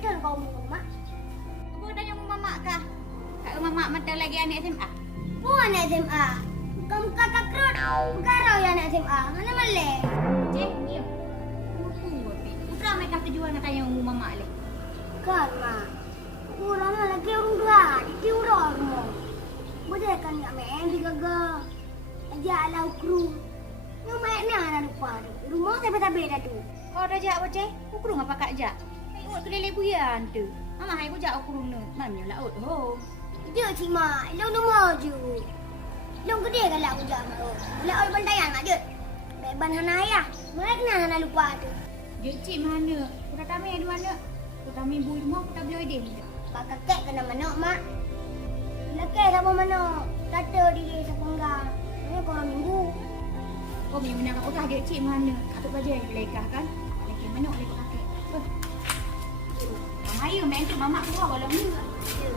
Betul kau ngomong, Mak. Kau dah yang mamak kah? Kak mamak mata lagi anak SMA. Oh, anak SMA. Kamu kakak kerut. Bukarau ya anak SMA. Mana malay? Cik, diam. Tunggu, Pi. Putra mereka terjual nak tanya umum mamak le. Kan, Mak. Kurang lagi orang dua. Di orang mo. Boleh kan nak main di gagal. Ajaklah kru. Yang main ni anak lupa tu. Rumah tapi dah tu. Kau dah jak apa, Cik? Ukurung apa kak jak? Tengok tu lele buyan tu. Mama hai ku jak ukurung nu. Mamnya laut ho. Dia cik Mak. Long tu maju. Long gede kan lah aku jak Mak. Laut bantayan Mak dia. Baik ban hana ayah. Mereka ni anak lupa tu. Dia cik mana? Aku dah tamai di mana? Aku tamai bui rumah aku tak boleh dia. Pak kakek kena manok, Mak. Lekeh sama manok. Kata dia sepenggang. Ini korang minggu. Kau punya menang utah dia cik mana? Atuk baja yang belakah kan? Lagi mana oleh kakek. Bang ayo main tu mamak keluar kalau ni. Ya.